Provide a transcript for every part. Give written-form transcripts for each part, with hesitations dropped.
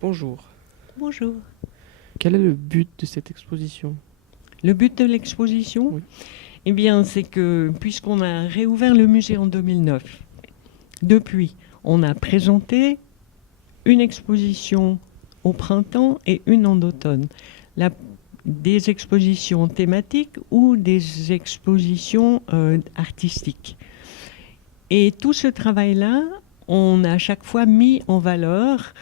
Bonjour. Bonjour. Quel est le but de cette exposition? Le but de l'exposition, Oui. eh bien, c'est que puisqu'on a réouvert le musée en 2009, depuis, on a présenté une exposition au printemps et une en automne. Des expositions thématiques ou des expositions artistiques. Et tout ce travail-là, on a à chaque fois mis en valeur,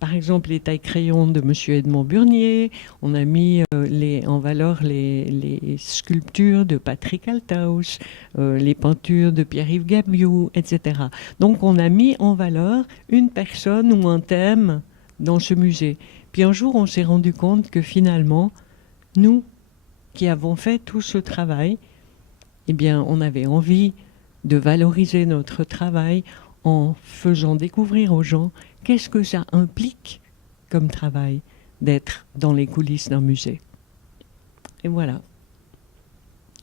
par exemple, les tailles-crayons de M. Edmond Burnier. On a mis en valeur les sculptures de Patrick Althaus, les peintures de Pierre-Yves Gabiou, etc. Donc, on a mis en valeur une personne ou un thème dans ce musée. Puis un jour, on s'est rendu compte que finalement, nous qui avons fait tout ce travail, eh bien, on avait envie de valoriser notre travail en faisant découvrir aux gens qu'est-ce que ça implique comme travail d'être dans les coulisses d'un musée. Et voilà.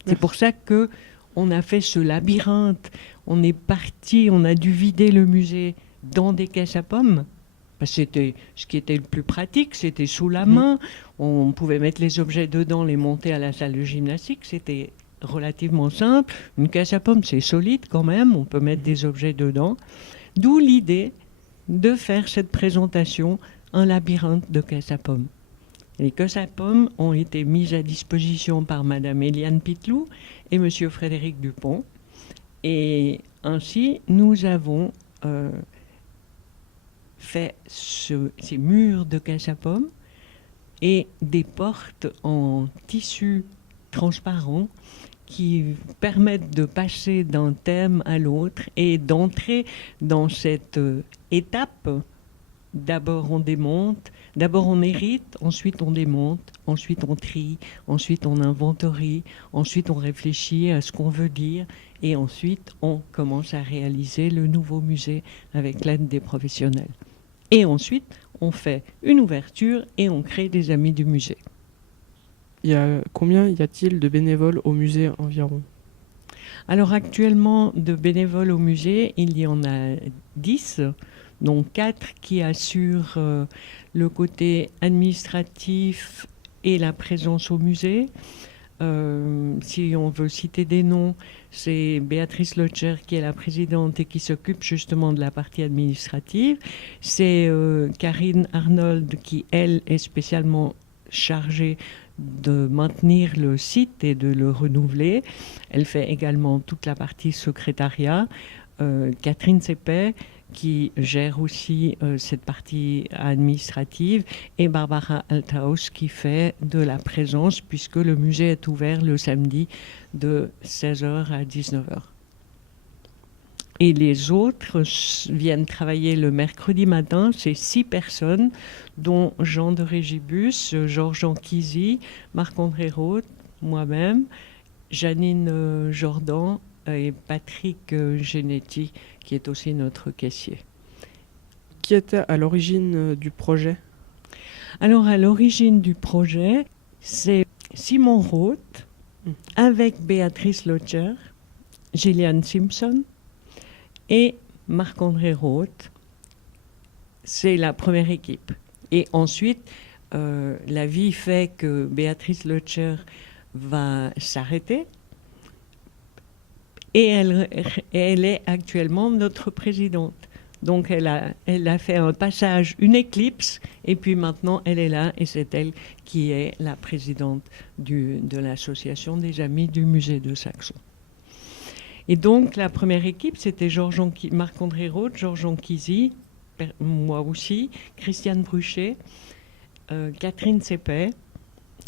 C'est pour ça que on a fait ce labyrinthe. On est parti, on a dû vider le musée dans des caisses à pommes. Parce que c'était ce qui était le plus pratique, c'était sous la main. On pouvait mettre les objets dedans, les monter à la salle de gymnastique. C'était relativement simple. Une caisse à pommes, c'est solide quand même. On peut mettre des objets dedans. D'où l'idée de faire cette présentation, un labyrinthe de caisses à pommes. Les caisses à pommes ont été mises à disposition par Madame Eliane Pitlou et Monsieur Frédéric Dupont. Et ainsi, nous avons fait ces murs de caisses à pommes et des portes en tissu transparent qui permettent de passer d'un thème à l'autre et d'entrer dans cette étape. D'abord on démonte, d'abord on hérite, ensuite on démonte, ensuite on trie, ensuite on inventorie, ensuite on réfléchit à ce qu'on veut dire et ensuite on commence à réaliser le nouveau musée avec l'aide des professionnels. Et ensuite on fait une ouverture et on crée des amis du musée. Combien y a-t-il de bénévoles au musée environ? Alors actuellement, de bénévoles au musée, il y en a 10, dont 4 qui assurent le côté administratif et la présence au musée. Si on veut citer des noms, c'est Béatrice Lotcher qui est la présidente et qui s'occupe justement de la partie administrative. C'est Karine Arnold qui, elle, est spécialement chargée de maintenir le site et de le renouveler. Elle fait également toute la partie secrétariat. Catherine Sepet qui gère aussi cette partie administrative et Barbara Althaus qui fait de la présence puisque le musée est ouvert le samedi de 16h à 19h. Et les autres viennent travailler le mercredi matin. C'est 6 personnes, dont Jean de Régibus, Georges Anquisy, Marc-André Roth, moi-même, Janine Jordan et Patrick Genetti, qui est aussi notre caissier. Qui était à l'origine du projet? Alors, à l'origine du projet, c'est Simon Roth, avec Béatrice Lotcher, Gillian Simpson, et Marc-André Roth, c'est la première équipe. Et ensuite, la vie fait que Béatrice Lotcher va s'arrêter et elle est actuellement notre présidente. Donc elle a fait un passage, une éclipse, et puis maintenant elle est là et c'est elle qui est la présidente de l'association des Amis du Musée de Saxon. Et donc, la première équipe, c'était Marc-André Roth, Georges Anquisy, moi aussi, Christiane Bruchet, Catherine Sepet,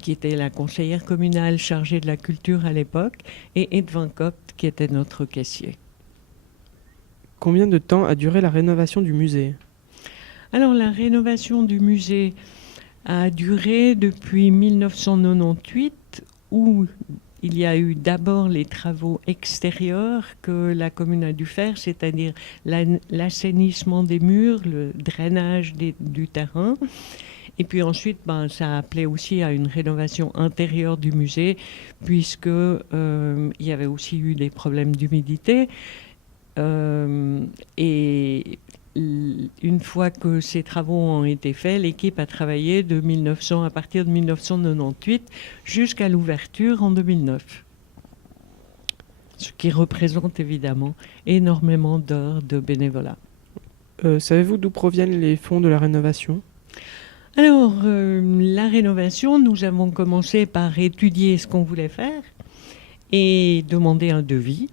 qui était la conseillère communale chargée de la culture à l'époque, et Edwin Copt, qui était notre caissier. Combien de temps a duré la rénovation du musée? Alors, la rénovation du musée a duré depuis 1998, où il y a eu d'abord les travaux extérieurs que la commune a dû faire, c'est-à-dire l'assainissement des murs, le drainage du terrain. Et puis ensuite, ça a appelé aussi à une rénovation intérieure du musée, puisque il y avait aussi eu des problèmes d'humidité. Et une fois que ces travaux ont été faits, l'équipe a travaillé à partir de 1998 jusqu'à l'ouverture en 2009. Ce qui représente évidemment énormément d'heures de bénévolat. Savez-vous d'où proviennent les fonds de la rénovation ? Alors, la rénovation, nous avons commencé par étudier ce qu'on voulait faire et demander un devis.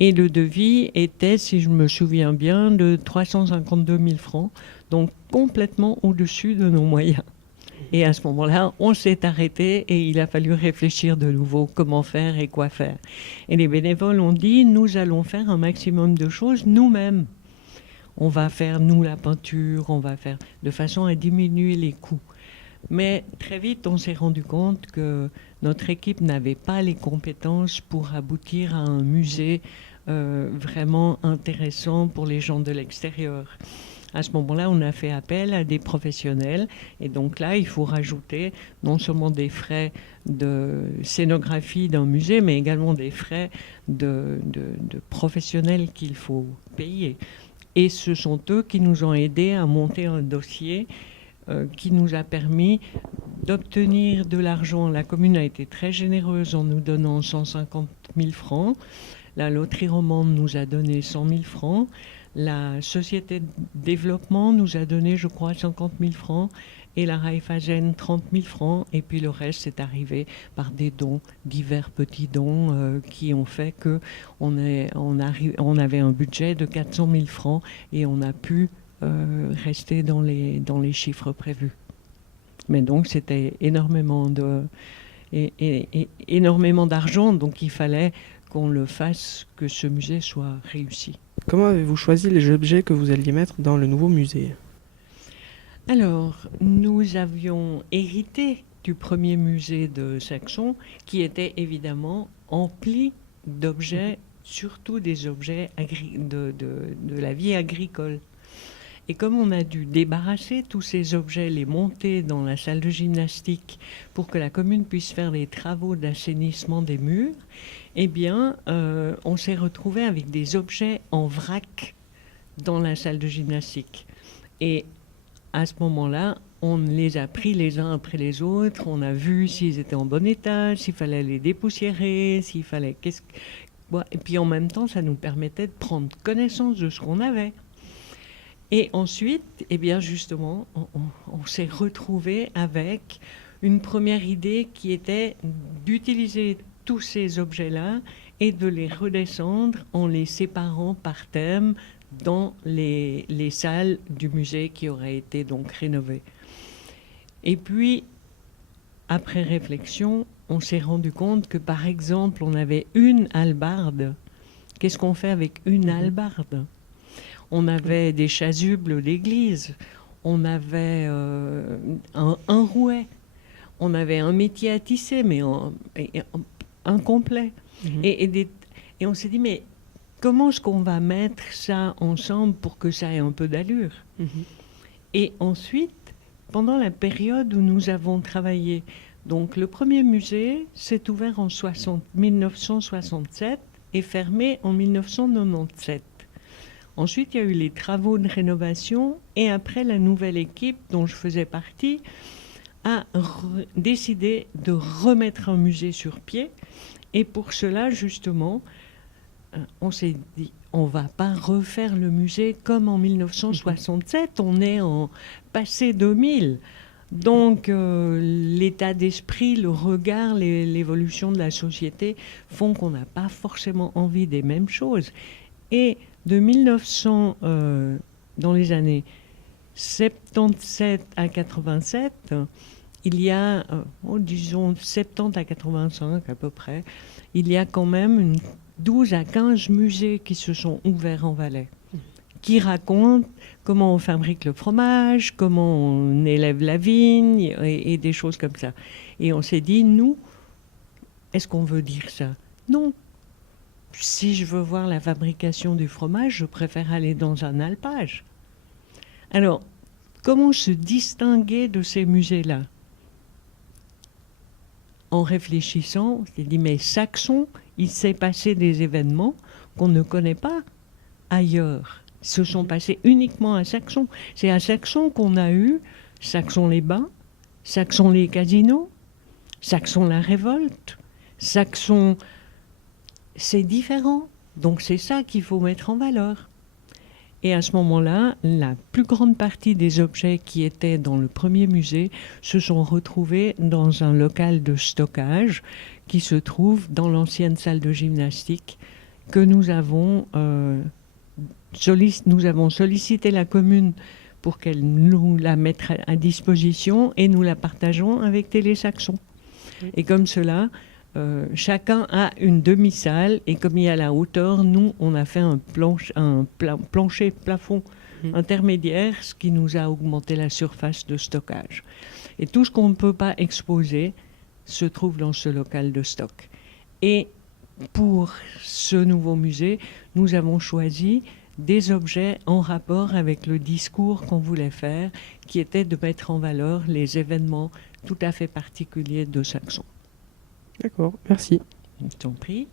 Et le devis était, si je me souviens bien, de 352 000 francs, donc complètement au-dessus de nos moyens. Et à ce moment-là, on s'est arrêté et il a fallu réfléchir de nouveau comment faire et quoi faire. Et les bénévoles ont dit, nous allons faire un maximum de choses nous-mêmes. On va faire, nous, la peinture, on va faire de façon à diminuer les coûts. Mais très vite, on s'est rendu compte que notre équipe n'avait pas les compétences pour aboutir à un musée vraiment intéressant pour les gens de l'extérieur. À ce moment-là, on a fait appel à des professionnels. Et donc là, il faut rajouter non seulement des frais de scénographie d'un musée, mais également des frais de professionnels qu'il faut payer. Et ce sont eux qui nous ont aidés à monter un dossier qui nous a permis d'obtenir de l'argent. La commune a été très généreuse en nous donnant 150 000 francs. La loterie romande nous a donné 100 000 francs. La société de développement nous a donné, je crois, 50 000 francs. Et la Raiffeisen, 30 000 francs. Et puis le reste est arrivé par des dons, divers petits dons qui ont fait qu'on avait un budget de 400 000 francs et on a pu rester dans les chiffres prévus. Mais donc c'était énormément d'argent, donc il fallait qu'on le fasse, que ce musée soit réussi. Comment avez-vous choisi les objets que vous alliez mettre dans le nouveau musée ? Alors, nous avions hérité du premier musée de Saxon, qui était évidemment empli d'objets, surtout des objets de la vie agricole. Et comme on a dû débarrasser tous ces objets, les monter dans la salle de gymnastique pour que la commune puisse faire les travaux d'assainissement des murs, eh bien, on s'est retrouvé avec des objets en vrac dans la salle de gymnastique. Et à ce moment-là, on les a pris les uns après les autres, on a vu s'ils étaient en bon état, s'il fallait les dépoussiérer, s'il fallait... Et puis en même temps, ça nous permettait de prendre connaissance de ce qu'on avait. Et ensuite, eh bien justement, on s'est retrouvé avec une première idée qui était d'utiliser tous ces objets-là et de les redescendre en les séparant par thème dans les salles du musée qui auraient été donc rénovées. Et puis, après réflexion, on s'est rendu compte que, par exemple, on avait une hallebarde. Qu'est-ce qu'on fait avec une hallebarde ? On avait des chasubles d'église, on avait un rouet, on avait un métier à tisser, mais incomplet. Et on s'est dit, mais comment est-ce qu'on va mettre ça ensemble pour que ça ait un peu d'allure ? Et ensuite, pendant la période où nous avons travaillé, donc le premier musée s'est ouvert en 1967 et fermé en 1997. Ensuite, il y a eu les travaux de rénovation et après, la nouvelle équipe dont je faisais partie a décidé de remettre un musée sur pied. Et pour cela, justement, on s'est dit, on ne va pas refaire le musée comme en 1967, on est en passé 2000. Donc, l'état d'esprit, le regard, l'évolution de la société font qu'on n'a pas forcément envie des mêmes choses. Et de 1900, dans les années 77 à 87, il y a, disons 70 à 85 à peu près, il y a quand même 12 à 15 musées qui se sont ouverts en Valais, qui racontent comment on fabrique le fromage, comment on élève la vigne et des choses comme ça. Et on s'est dit, nous, est-ce qu'on veut dire ça ? Non. Si je veux voir la fabrication du fromage, je préfère aller dans un alpage. Alors, comment se distinguer de ces musées-là ? En réfléchissant, on s'est dit, mais Saxon, il s'est passé des événements qu'on ne connaît pas ailleurs. se sont passés uniquement à Saxon. C'est à Saxon qu'on a eu Saxon-les-Bains, Saxon-les-Casinos, Saxon-la Révolte, Saxon... C'est différent. Donc c'est ça qu'il faut mettre en valeur. Et à ce moment-là, la plus grande partie des objets qui étaient dans le premier musée se sont retrouvés dans un local de stockage qui se trouve dans l'ancienne salle de gymnastique que nous avons sollicité la commune pour qu'elle nous la mette à disposition et nous la partageons avec Télé Saxon. Et comme cela, chacun a une demi-salle et comme il y a la hauteur, nous, on a fait un plancher plafond intermédiaire, ce qui nous a augmenté la surface de stockage. Et tout ce qu'on ne peut pas exposer se trouve dans ce local de stock. Et pour ce nouveau musée, nous avons choisi des objets en rapport avec le discours qu'on voulait faire, qui était de mettre en valeur les événements tout à fait particuliers de Saxon. D'accord, merci. Je t'en prie.